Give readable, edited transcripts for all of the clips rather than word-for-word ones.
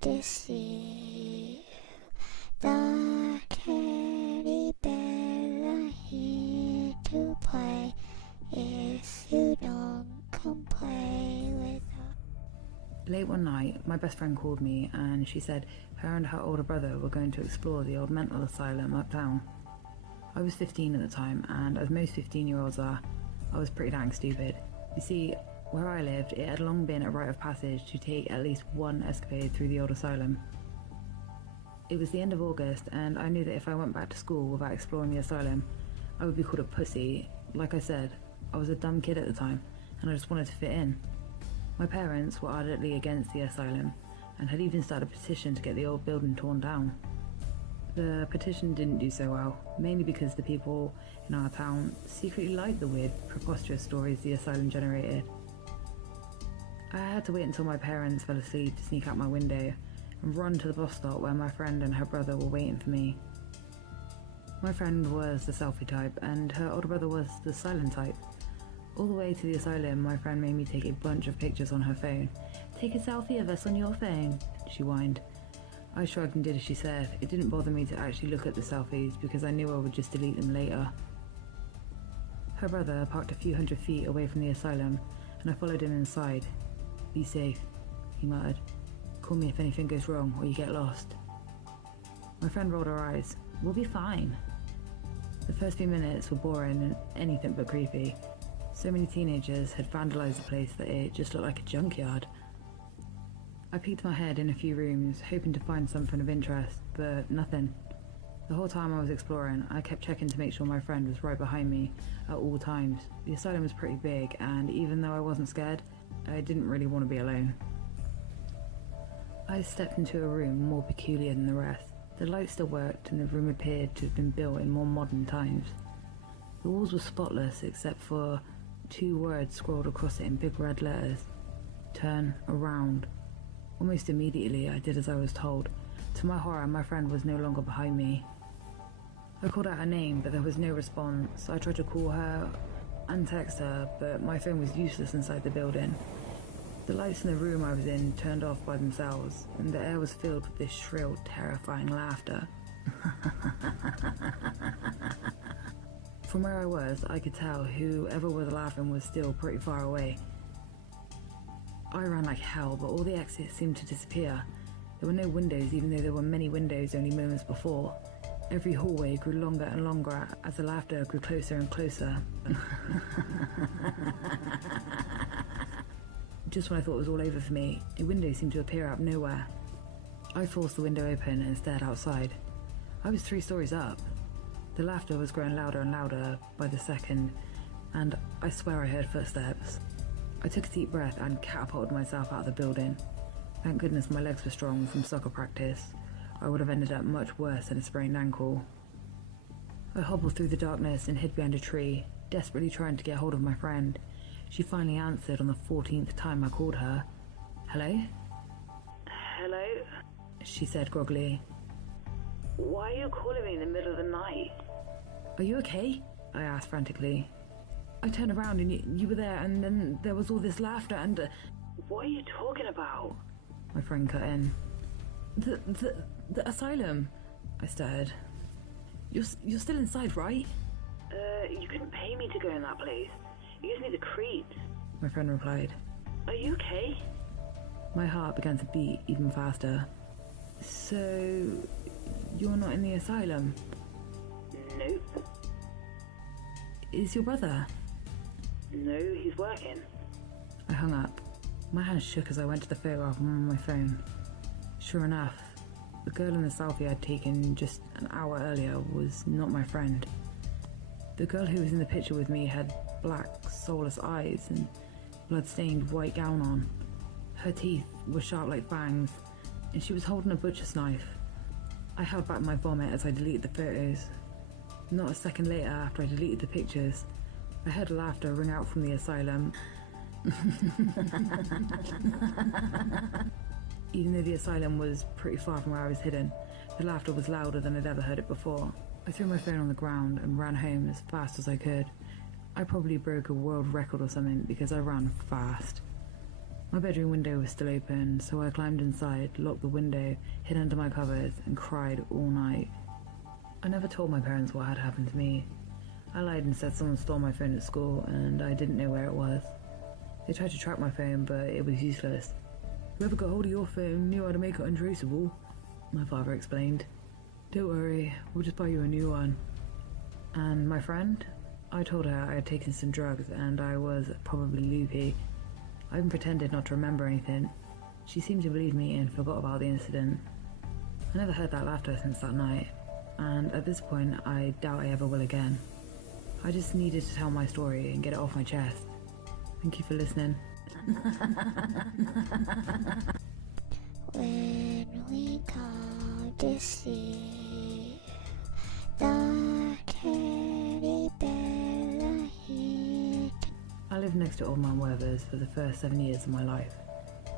deceive the teddy bear are here to play. If you don't come play with us. Late one night, my best friend called me and she said her and her older brother were going to explore the old mental asylum uptown. I was 15 at the time, and as most 15-year-olds are, I was pretty dang stupid. You see, where I lived, it had long been a rite of passage to take at least one escapade through the old asylum. It was the end of August, and I knew that if I went back to school without exploring the asylum, I would be called a pussy. Like I said, I was a dumb kid at the time, and I just wanted to fit in. My parents were ardently against the asylum, and had even started a petition to get the old building torn down. The petition didn't do so well, mainly because the people in our town secretly liked the weird, preposterous stories the asylum generated. I had to wait until my parents fell asleep to sneak out my window and run to the bus stop where my friend and her brother were waiting for me. My friend was the selfie type, and her older brother was the silent type. All the way to the asylum, my friend made me take a bunch of pictures on her phone. "Take a selfie of us on your phone," she whined. I shrugged and did as she said. It didn't bother me to actually look at the selfies because I knew I would just delete them later. Her brother parked a few hundred feet away from the asylum, and I followed him inside. "Be safe," he muttered. "Call me if anything goes wrong or you get lost." My friend rolled her eyes. "We'll be fine." The first few minutes were boring and anything but creepy. So many teenagers had vandalized the place that it just looked like a junkyard. I peeked my head in a few rooms, hoping to find something of interest, but nothing. The whole time I was exploring, I kept checking to make sure my friend was right behind me at all times. The asylum was pretty big, and even though I wasn't scared, I didn't really want to be alone. I stepped into a room more peculiar than the rest. The light still worked, and the room appeared to have been built in more modern times. The walls were spotless except for 2 words scrawled across it in big red letters. "Turn around." Almost immediately, I did as I was told. To my horror, my friend was no longer behind me. I called out her name, but there was no response. I tried to call her and text her, but my phone was useless inside the building. The lights in the room I was in turned off by themselves, and the air was filled with this shrill, terrifying laughter. From where I was, I could tell whoever was laughing was still pretty far away. I ran like hell, but all the exits seemed to disappear. There were no windows, even though there were many windows only moments before. Every hallway grew longer and longer as the laughter grew closer and closer. Just when I thought it was all over for me, a window seemed to appear out of nowhere. I forced the window open and stared outside. I was 3 stories up. The laughter was growing louder and louder by the second, and I swear I heard footsteps. I took a deep breath and catapulted myself out of the building. Thank goodness my legs were strong from soccer practice. I would have ended up much worse than a sprained ankle. I hobbled through the darkness and hid behind a tree, desperately trying to get hold of my friend. She finally answered on the 14th time I called her. "Hello?" "Hello?" she said groggily. "Why are you calling me in the middle of the night?" "Are you okay?" I asked frantically. "I turned around and you were there, and then there was all this laughter and..." "What are you talking about?" my friend cut in. The asylum," I stuttered. You're still inside, right?" You couldn't pay me to go in that place. It gives me the creeps," my friend replied. "Are you okay?" My heart began to beat even faster. "So, you're not in the asylum?" "Nope." "Is your brother?" "No, he's working." I hung up. My hands shook as I went to the photo album on my phone. Sure enough, the girl in the selfie I'd taken just an hour earlier was not my friend. The girl who was in the picture with me had black, soulless eyes and blood-stained white gown on. Her teeth were sharp like fangs, and she was holding a butcher's knife. I held back my vomit as I deleted the photos. Not a second later, after I deleted the pictures, I heard laughter ring out from the asylum. Even though the asylum was pretty far from where I was hidden, the laughter was louder than I'd ever heard it before. I threw my phone on the ground and ran home as fast as I could. I probably broke a world record or something because I ran fast. My bedroom window was still open, so I climbed inside, locked the window, hid under my covers, and cried all night. I never told my parents what had happened to me. I lied and said someone stole my phone at school, and I didn't know where it was. They tried to track my phone, but it was useless. "Whoever got hold of your phone knew how to make it untraceable," my father explained. "Don't worry, we'll just buy you a new one." And my friend? I told her I had taken some drugs and I was probably loopy. I even pretended not to remember anything. She seemed to believe me and forgot about the incident. I never heard that laughter since that night, and at this point I doubt I ever will again. I just needed to tell my story and get it off my chest. Thank you for listening. When we come to see the teddy bear hid. I lived next to Old Man Werther's for the first 7 years of my life,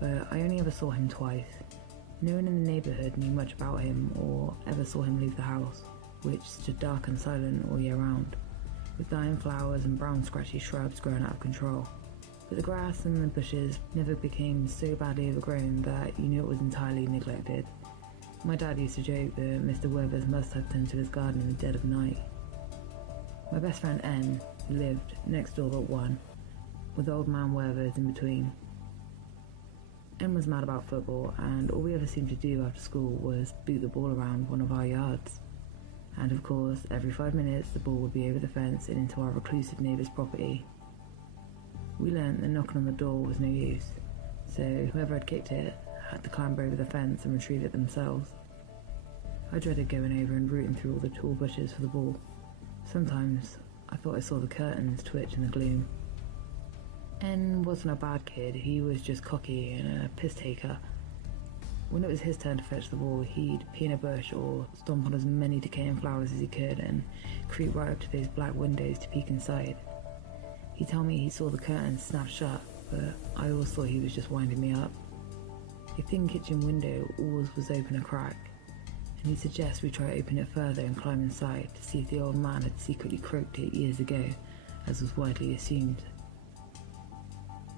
but I only ever saw him twice. No one in the neighbourhood knew much about him or ever saw him leave the house, which stood dark and silent all year round, with dying flowers and brown scratchy shrubs growing out of control. But the grass and the bushes never became so badly overgrown that you knew it was entirely neglected. My dad used to joke that Mr. Werther's must have tended to his garden in the dead of night. My best friend N lived next door but one, with Old Man Werther's in between. N was mad about football, and all we ever seemed to do after school was boot the ball around one of our yards. And of course, every 5 minutes the ball would be over the fence and into our reclusive neighbour's property. We learnt that knocking on the door was no use, so whoever had kicked it had to clamber over the fence and retrieve it themselves. I dreaded going over and rooting through all the tall bushes for the ball. Sometimes I thought I saw the curtains twitch in the gloom. N wasn't a bad kid, he was just cocky and a piss-taker. When it was his turn to fetch the ball, he'd pee in a bush or stomp on as many decaying flowers as he could and creep right up to those black windows to peek inside. He'd tell me he saw the curtains snap shut, but I always thought he was just winding me up. A thin kitchen window always was open a crack, and he'd suggest we try to open it further and climb inside to see if the old man had secretly croaked it years ago, as was widely assumed.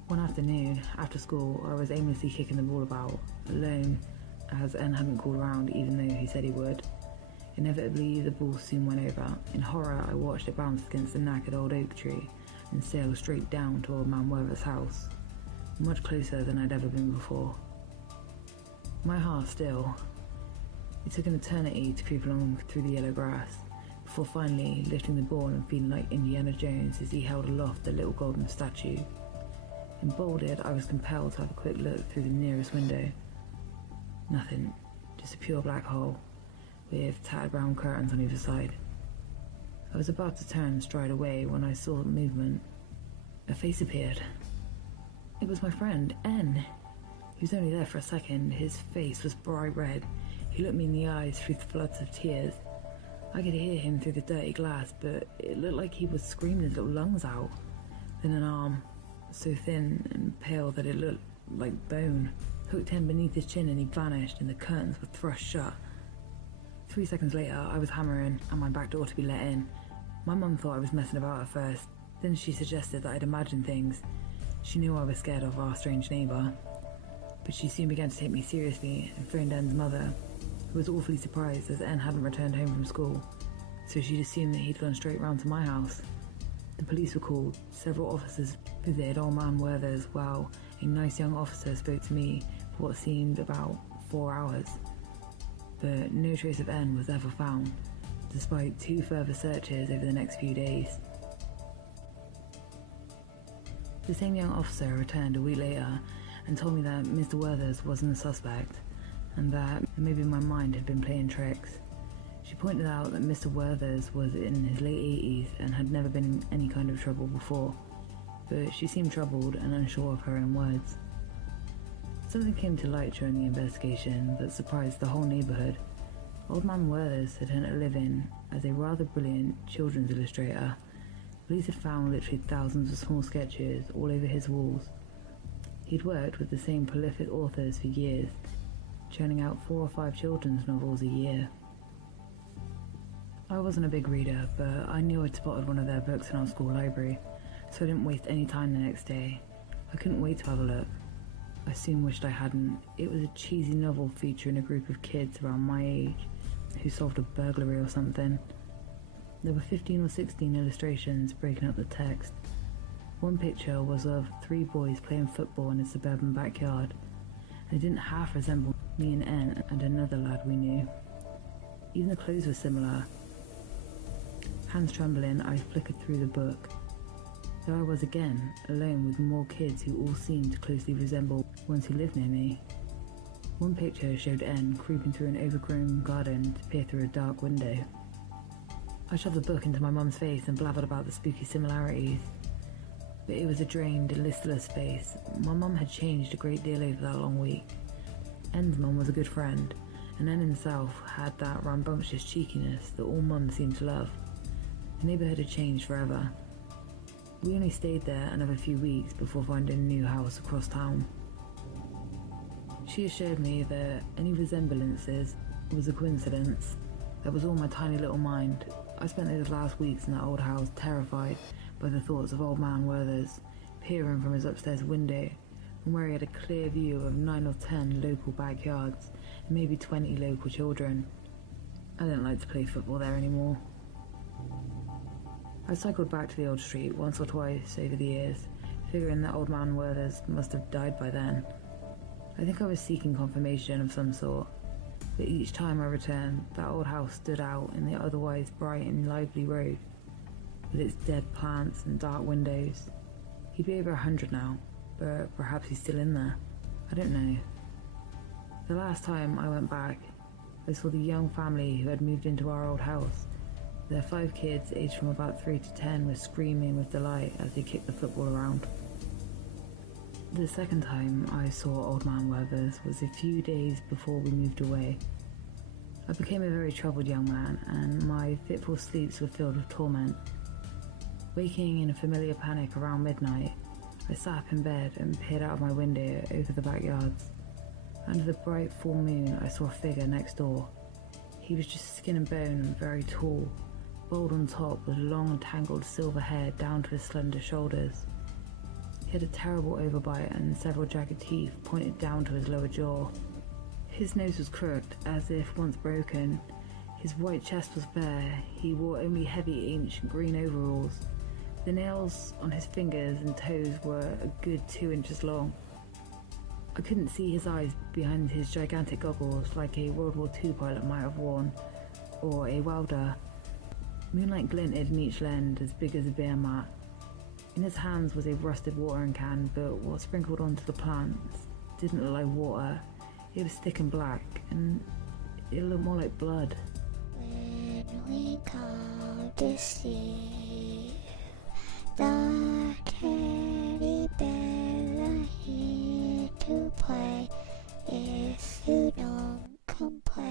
One afternoon, after school, I was aimlessly kicking the ball about, alone, as N hadn't called around even though he said he would. Inevitably, the ball soon went over. In horror, I watched it bounce against the knackered old oak tree and sail straight down to Old Man Werther's house, much closer than I'd ever been before. My heart still. It took an eternity to creep along through the yellow grass, before finally lifting the ball and feeling like Indiana Jones as he held aloft the little golden statue. Emboldened, I was compelled to have a quick look through the nearest window. Nothing, just a pure black hole, with tattered brown curtains on either side. I was about to turn and stride away when I saw movement. A face appeared. It was my friend, N. He was only there for a second. His face was bright red. He looked me in the eyes through the floods of tears. I could hear him through the dirty glass, but it looked like he was screaming his little lungs out. Then an arm, so thin and pale that it looked like bone, hooked him beneath his chin and he vanished and the curtains were thrust shut. 3 seconds later, I was hammering at my back door to be let in. My mum thought I was messing about at first. Then she suggested that I'd imagined things. She knew I was scared of our strange neighbour. But she soon began to take me seriously and phoned N's mother, who was awfully surprised as N hadn't returned home from school, so she'd assumed that he'd gone straight round to my house. The police were called, several officers visited Old Man Werther's while a nice young officer spoke to me for what seemed about 4 hours. But no trace of N was ever found, despite 2 further searches over the next few days. The same young officer returned a week later and told me that Mr. Werther's wasn't a suspect, and that maybe my mind had been playing tricks. She pointed out that Mr. Werther's was in his late 80s and had never been in any kind of trouble before, but she seemed troubled and unsure of her own words. Something came to light during the investigation that surprised the whole neighbourhood. Old Man Werther's had earned a living as a rather brilliant children's illustrator. Police had found literally thousands of small sketches all over his walls. He'd worked with the same prolific authors for years, churning out 4 or 5 children's novels a year. I wasn't a big reader, but I knew I'd spotted one of their books in our school library, so I didn't waste any time the next day. I couldn't wait to have a look. I soon wished I hadn't. It was a cheesy novel featuring a group of kids around my age who solved a burglary or something. There were 15 or 16 illustrations breaking up the text. One picture was of 3 boys playing football in a suburban backyard, and it didn't half resemble me and N and another lad we knew. Even the clothes were similar. Hands trembling, I flickered through the book. There I was again, alone with more kids who all seemed to closely resemble ones who lived near me. One picture showed N creeping through an overgrown garden to peer through a dark window. I shoved the book into my mum's face and blabbered about the spooky similarities. But it was a drained, listless face. My mum had changed a great deal over that long week. N's mum was a good friend, and N himself had that rambunctious cheekiness that all mums seem to love. The neighbourhood had changed forever. We only stayed there another few weeks before finding a new house across town. She assured me that any resemblances was a coincidence. That was all my tiny little mind. I spent those last weeks in that old house terrified by the thoughts of old man Werther's peering from his upstairs window, and where he had a clear view of 9 or 10 local backyards and maybe 20 local children. I didn't like to play football there anymore. I cycled back to the old street once or twice over the years, figuring that old man Werther's must have died by then. I think I was seeking confirmation of some sort, but each time I returned, that old house stood out in the otherwise bright and lively road, with its dead plants and dark windows. He'd be over 100 now, but perhaps he's still in there. I don't know. The last time I went back, I saw the young family who had moved into our old house. Their 5 kids, aged from about 3 to 10, were screaming with delight as they kicked the football around. The second time I saw Old Man Werther's was a few days before we moved away. I became a very troubled young man, and my fitful sleeps were filled with torment. Waking in a familiar panic around midnight, I sat up in bed and peered out of my window over the backyards. Under the bright full moon, I saw a figure next door. He was just skin and bone and very tall, bald on top with long tangled silver hair down to his slender shoulders. He had a terrible overbite and several jagged teeth pointed down to his lower jaw. His nose was crooked, as if once broken. His white chest was bare. He wore only heavy ancient green overalls. The nails on his fingers and toes were a good 2 inches long. I couldn't see his eyes behind his gigantic goggles like a World War II pilot might have worn, or a welder. Moonlight glinted in each lens as big as a beer mat. In his hands was a rusted watering can, but what sprinkled onto the plants didn't look like water. It was thick and black, and it looked more like blood. When we come to see the teddy bear are here to play. If you don't complain.